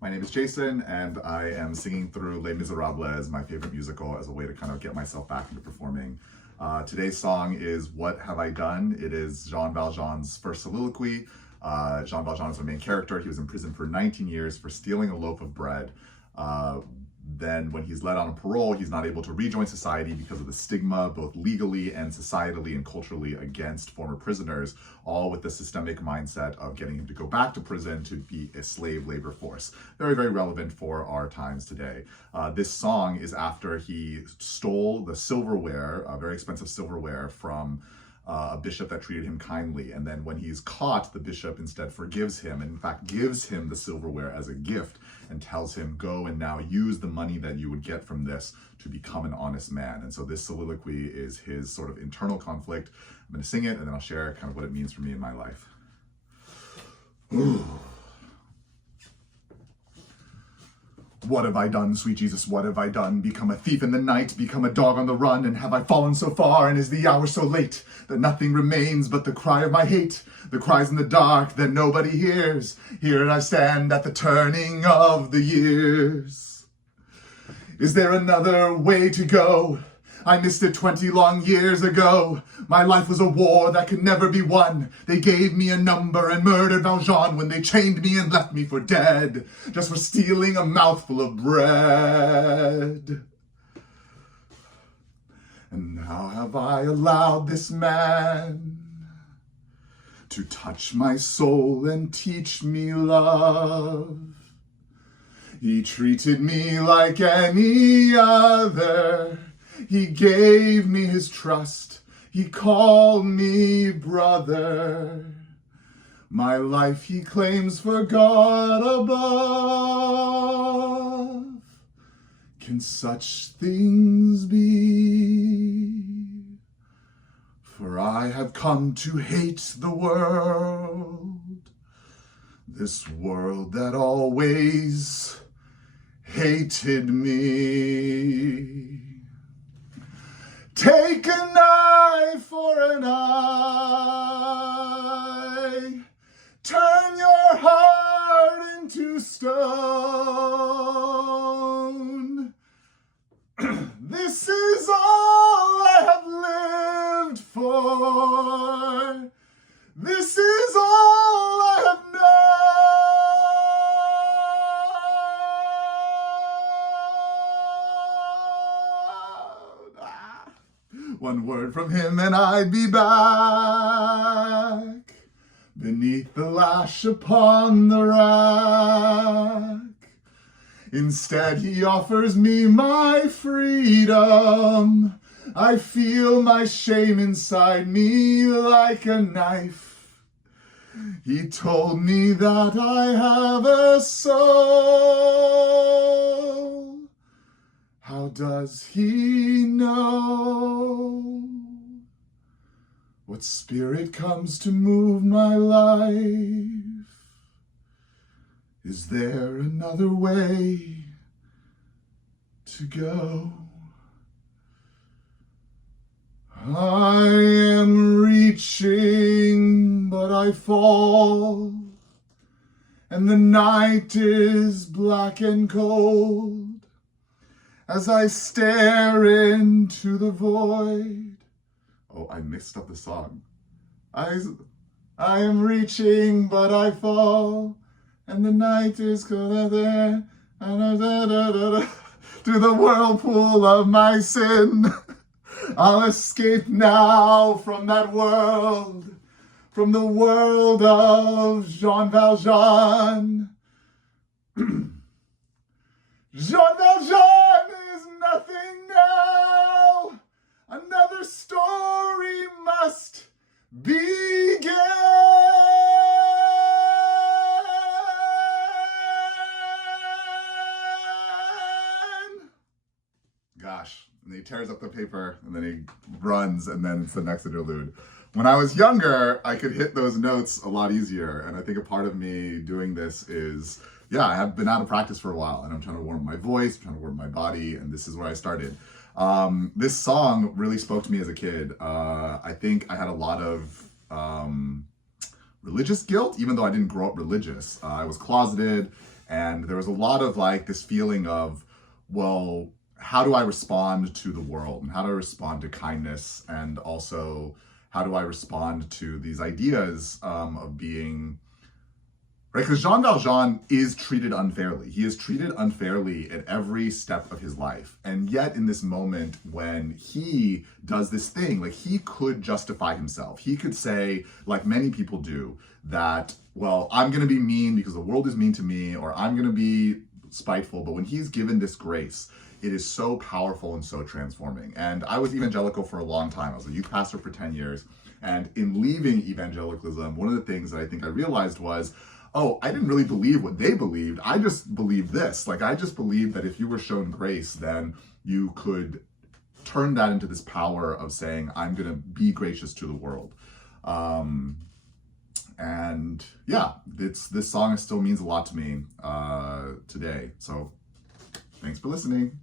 My name is Jason, and I am singing through Les Miserables, my favorite musical, as a way to kind of get myself back into performing. Today's song is What Have I Done? It is Jean Valjean's first soliloquy. Jean Valjean is the main character. He was in prison for 19 years for stealing a loaf of bread. Then when he's let on parole, he's not able to rejoin society because of the stigma, both legally and societally and culturally, against former prisoners, all with the systemic mindset of getting him to go back to prison to be a slave labor force. Very, very relevant for our times today. This song is after he stole the silverware, very expensive silverware, from a bishop that treated him kindly. And then when he's caught, the bishop instead forgives him and in fact gives him the silverware as a gift and tells him, go and now use the money that you would get from this to become an honest man. And so this soliloquy is his sort of internal conflict. I'm going to sing it and then I'll share kind of what it means for me in my life. What have I done, sweet Jesus, what have I done? Become a thief in the night, become a dog on the run, and have I fallen so far, and is the hour so late, that nothing remains but the cry of my hate, the cries in the dark that nobody hears. Here I stand at the turning of the years. Is there another way to go? I missed it 20 long years ago. My life was a war that could never be won. They gave me a number and murdered Valjean when they chained me and left me for dead, just for stealing a mouthful of bread. And how have I allowed this man to touch my soul and teach me love? He treated me like any other. He gave me his trust. He called me brother. My life he claims for God above. Can such things be? For I have come to hate the world. This world that always hated me. Take an eye for an eye. Turn your heart into stone. This is all I have lived for. This is all I have known. One word from him and I'd be back beneath the lash upon the rack. Instead, he offers me my freedom. I feel my shame inside me like a knife. He told me that I have a soul. How does he know what spirit comes to move my life? Is there another way to go? I am reaching, but I fall, and the night is black and cold as I stare into the void. Oh, I mixed up the song. I am reaching, but I fall, and the night is cold there, to the whirlpool of my sin. I'll escape now from that world, from the world of Jean Valjean. Jean Valjean is nothing now. Another story must begin. Gosh, and he tears up the paper and then he runs and then it's the next interlude. When I was younger, I could hit those notes a lot easier. And I think a part of me doing this is, yeah, I have been out of practice for a while and I'm trying to warm my voice, trying to warm my body, and this is where I started. This song really spoke to me as a kid. I think I had a lot of religious guilt, even though I didn't grow up religious. I was closeted And there was a lot of like this feeling of, well, how do I respond to the world, and how do I respond to kindness, and also how do I respond to these ideas of being, right? Because Jean Valjean is treated unfairly. He is treated unfairly at every step of his life. And yet in this moment when he does this thing, like he could justify himself. He could say, like many people do, that, well, I'm going to be mean because the world is mean to me, or I'm going to be spiteful. But when he's given this grace, it is so powerful and so transforming. And I was evangelical for a long time. I was a youth pastor for 10 years. And in leaving evangelicalism, one of the things that I think I realized was, oh, I didn't really believe what they believed. I just believed this. Like, I just believed that if you were shown grace, then you could turn that into this power of saying, I'm going to be gracious to the world. And yeah, this song still means a lot to me today. So thanks for listening.